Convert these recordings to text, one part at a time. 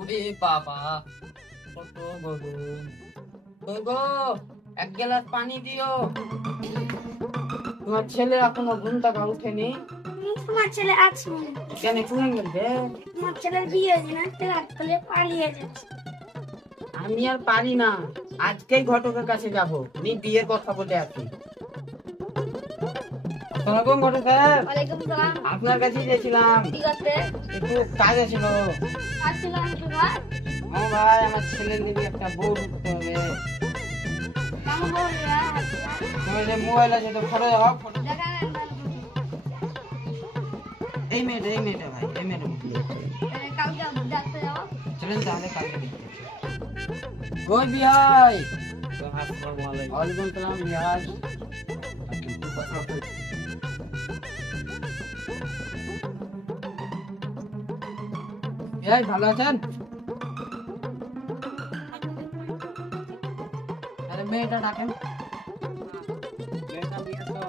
ওরে বাবা, কত গরম। কই গো, এক গ্লাস পানি দিও। তোমার ছেলে এখনো ঘুম থেকে উঠেনি? তোমার ছেলে আছে কেন ঘুমিয়ে গেলবে? তোমার ছেলের বিয়ে হয়েছে না, রাত করে পালিয়ে যাচ্ছে। আমি আর পারি না, আজকেই ঘটকের কাছে যাব, উনি বিয়ের কথা বলে আছি। আসসালামু ঘটক সাহেব। ওয়ালাইকুম সালাম। আপনার কাছে গেছিলাম, ঠিক আছে, একটু কাজ ছিল। আসছিলাম তোমার ও ভাই, আমার ছেলের নিয়ে একটা বউ ঢুকতে হবে। কেমন বলরা তোমার যে মোবাইল আছে তো ফটো দাও, ফটো। দেখা এই মেয়েটা ভাই, এই মেয়েটা কালকে দেখতে যাও। চলেন তাহলে কালকে দেখতে। কই বিহাই? আসসালামু আলাইকুম। ওয়ালাইকুম সালাম বিহাই। বিহাই ভালো আছেন? আরে মেয়েটা ডাকেন। মেয়েটা বিয়ে তো।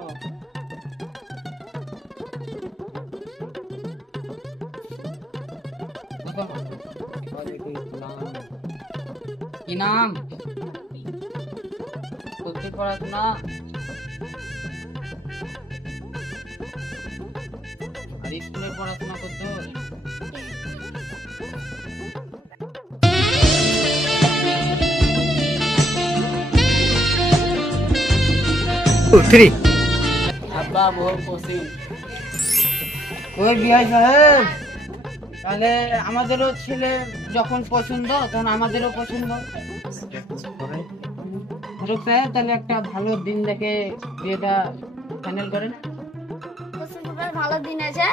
কি নাম? কোথায় পড়াশোনা? আর স্কুলে পড়াশোনা করতো? আব্বা বহুত পছন্দ। ওই বিহাই সাহেব, তাহলে আমাদেরও ছেলে যখন পছন্দ তখন আমাদেরও পছন্দ। ঘটক সাহেব, তাহলে একটা ভালো দিন দেখে বিয়েটা ফাইনাল করেন। পছন্দের ভালো দিন আছে,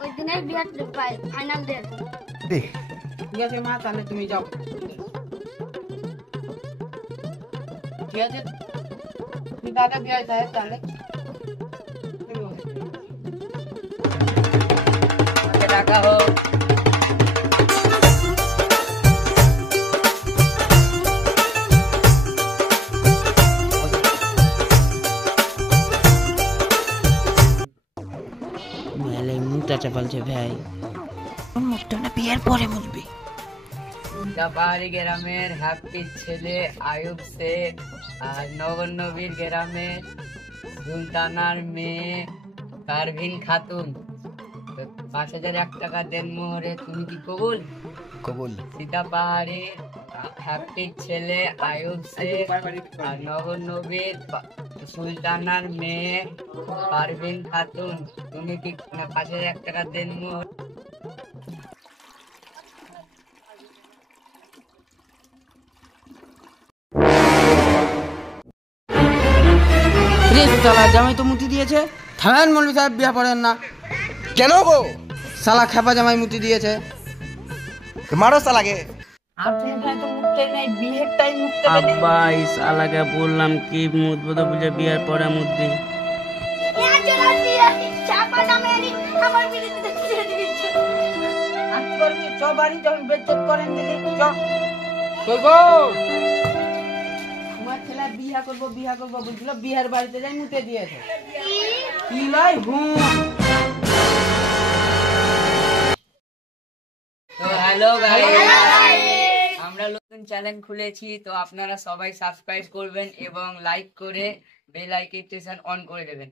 ওই দিনে বিয়ে ফাইনাল ডেট। ঠিক আছে মা, তাহলে তুমি যাও। ঠিক আছে, তুমি দাদা বিহাই সাহেব, তাহলে টাকা হোক। মুখটা চাপালছে ভাই, মুখটা না বিয়ের পরে মুছবি। পাহাড়ি গ্রামের হ্যাপির ছেলে আয়ুব শেখ আর নগরনবীর গ্রামের সুলতানার মেয়ে পারভিন খাতুন ৫,০০০ টাকা দেন মোহরে, তুমি কি কবুল? কবুল। সীতা পাহাড়ির হ্যাপির ছেলে আয়ুব শেখ আর নগরনবীর সুলতানার মেয়ে পারভিন খাতুন, তুমি কি ৫,০০০ টাকা দেন মোহর? জামাই তো মুতি দিয়েছে। থামেন মৌলভী সাহেব, বিয়া পড়েন না। কেন গো? শালা খেপা জামাই মুতি দিয়েছে। মারো শালাকে। আপনি এখানে তো মুততে নেই, বিয়ের টাইম মুততে হবে। আব্বা এই শালাকে বললাম কি মুতবো তো বুঝে বিয়ার পরে মুতবি। চাপা দামেরি আমার বিরুদ্ধে ছেড়ে দিয়েছে। আজ করবি চ বাড়ি যখন বেজ্জত করেন দিলি চ। কই গো, তোমার ছেলে বিয়া করবো বুঝলো, বিহার বাড়িতে যাই মুতে দিয়েছে। কি লাই তো হ্যালো গাইস, আমরা নতুন চ্যানেল খুলেছি, তো আপনারা সবাই সাবস্ক্রাইব করবেন এবং লাইক করে বেল আইকনটি অন করে দেবেন।